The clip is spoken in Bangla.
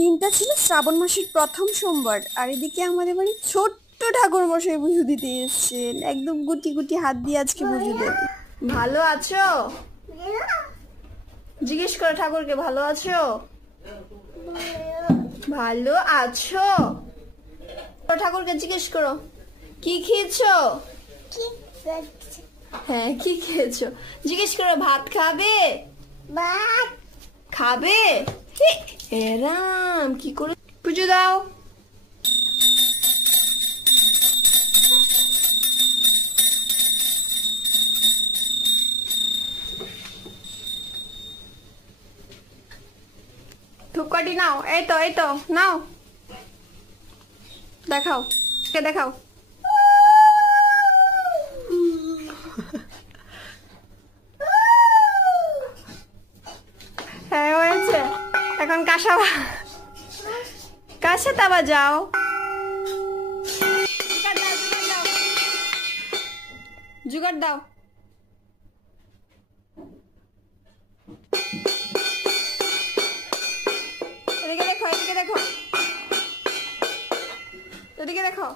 দিনটা ছিল শ্রাবণ মাসের প্রথম সোমবার, আর এদিকে আমাদের বাড়ি ছোট্ট ঠাকুর মশাই পুজো দিতে এসেছেন। একদম গুটি গুটি হাত দিয়ে আজকে পুজো দেবে। ভালো আছো? জিজ্ঞেস করো ঠাকুরকে, ভালো আছো? ভালো আছো? ঠাকুরকে জিজ্ঞেস করো কি খেয়েছো। হ্যাঁ, কি খেয়েছো জিজ্ঞেস করো। ভাত খাবে? ভাত খাবে? এরাম কি করে পুজো দাও। ধূপকাঠি নাও, এই তো নাও, দেখাও কে দেখাও। হ্যাঁ হয়েছে, এখন কাশা তাবা যাও। জুগার দাও। এদিকে দেখো, এদিকে দেখো, এদিকে দেখো।